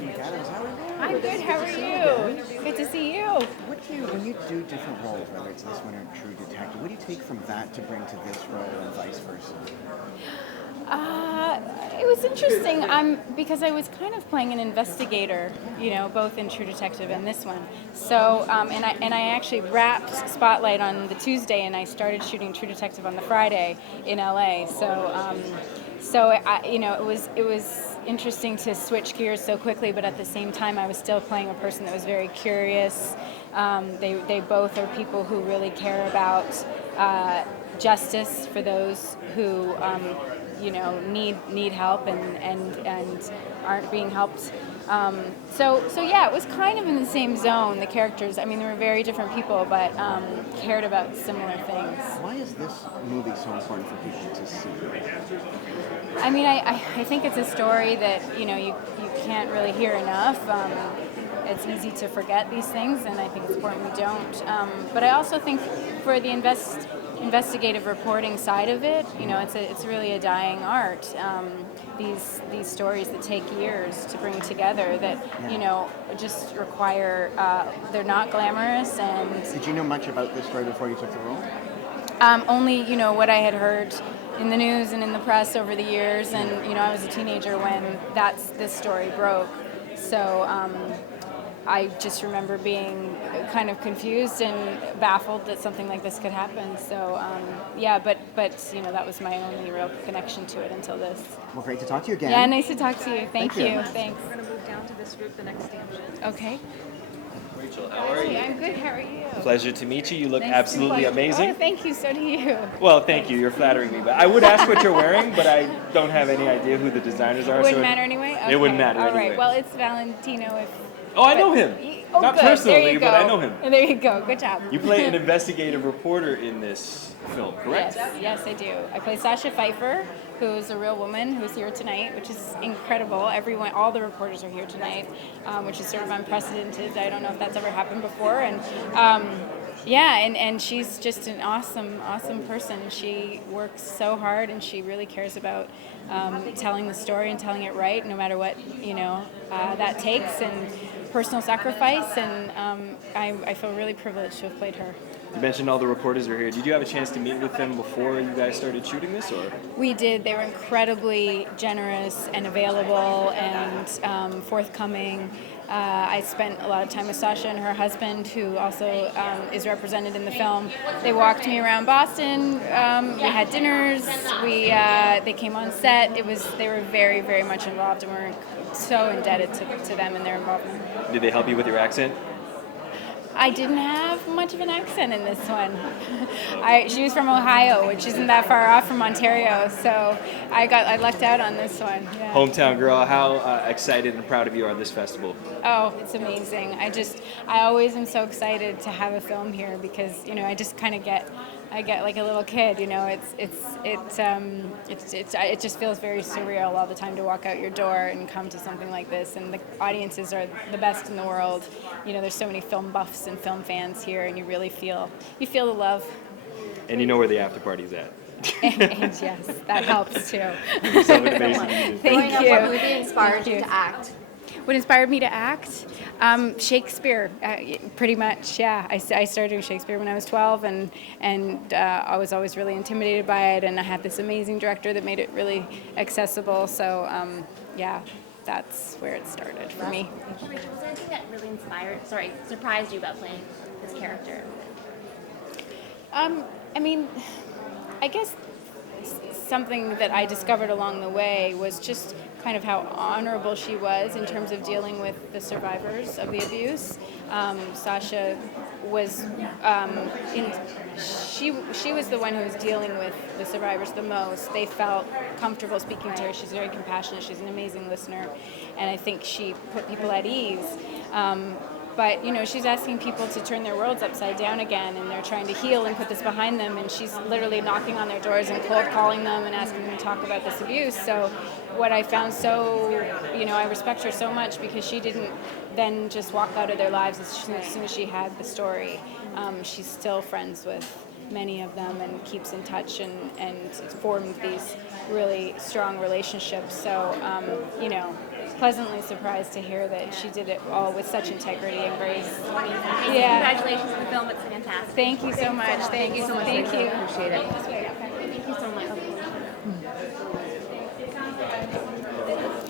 McAdams. How are you? I'm good. How are you? Good to see you. When you do different roles, whether it's this one or True Detective, what do you take from that to bring to this role and vice versa? It was interesting. Because I was kind of playing an investigator, both in True Detective and this one. So, and I actually wrapped Spotlight on the Tuesday, and I started shooting True Detective on the Friday in LA. It was interesting to switch gears so quickly, but at the same time, I was still playing a person that was very curious. They both are people who really care about justice for those who need help and aren't being helped. So yeah, it was kind of in the same zone. The characters, they were very different people, but cared about similar things. Why is this movie so important for people to see? I think it's a story that you can't really hear enough. It's easy to forget these things, and I think it's important we don't. But I also think for the investigative reporting side of it, it's really a dying art. These stories that take years to bring together that just require. They're not glamorous, and Did you know much about this story before you took the role? only what I had heard in the news and in the press over the years, and I was a teenager when this story broke. So I just remember being kind of confused and baffled that something like this could happen. So but that was my only real connection to it until this. Well, great to talk to you again. Yeah, nice to talk to you. Thank you. Thanks. We're going to move down to this group, the next station. Okay. Rachel, how are you? I'm good. How are you? Pleasure to meet you. You look Nice to absolutely meet you. amazing. Oh, thank you. So do you. Well, thank you. You're flattering me. But I would ask what you're wearing, but I don't have any idea who the designers are. Wouldn't matter anyway? Okay. It wouldn't matter All anyway. right. Well, it's Valentino. Oh, I know him. Oh, Not good. personally, There you but I go. know him. There you go. Good job. You play an investigative reporter in this film, correct? Yes, I do. I play Sasha Pfeiffer, who's a real woman who's here tonight, which is incredible. All the reporters are here tonight, which is sort of unprecedented. I don't know if that's ever happened before. And and she's just an awesome person. She works so hard, and she really cares about telling the story and telling it right, no matter what that takes, and personal sacrifice. And I feel really privileged to have played her. You mentioned all the reporters are here. Did you have a chance to meet with them before you guys started shooting this, or? We did. They were incredibly generous and available and forthcoming. I spent a lot of time with Sasha and her husband, who also is represented in the film. They walked me around Boston. We had dinners. They came on set. They were very, very much involved, and we're so indebted to them and their involvement. Did they help you with your accent? I didn't have much of an accent in this one. She was from Ohio, which isn't that far off from Ontario, so I lucked out on this one. Yeah. Hometown girl, how excited and proud of you are this festival? Oh, it's amazing. I always am so excited to have a film here because I just kind of get like a little kid. It just feels very surreal all the time to walk out your door and come to something like this, and the audiences are the best in the world. There's so many film buffs and film fans here, and you really feel the love. And you know where the after party's at. and yes, that helps too. So amazing. Thank you. What movie inspired you to act? What inspired me to act? Shakespeare, pretty much. Yeah, I started doing Shakespeare when I was 12, and I was always really intimidated by it. And I had this amazing director that made it really accessible. So that's where it started for me. Rachel, was there anything that really surprised you about playing this character? I guess something that I discovered along the way was just kind of how honorable she was in terms of dealing with the survivors of the abuse. Sasha was, she was the one who was dealing with the survivors the most. They felt comfortable speaking to her. She's very compassionate. She's an amazing listener, and I think she put people at ease. But she's asking people to turn their worlds upside down again, and they're trying to heal and put this behind them, and she's literally knocking on their doors and cold calling them and asking them to talk about this abuse. So what I found I respect her so much because she didn't then just walk out of their lives as soon as she had the story. She's still friends with many of them and keeps in touch and formed these really strong relationships. So, pleasantly surprised to hear that she did it all with such integrity and grace. Congratulations on the film. It's fantastic. Thank you so much. Thank you so much. Thank you. Appreciate it. Thank you so much.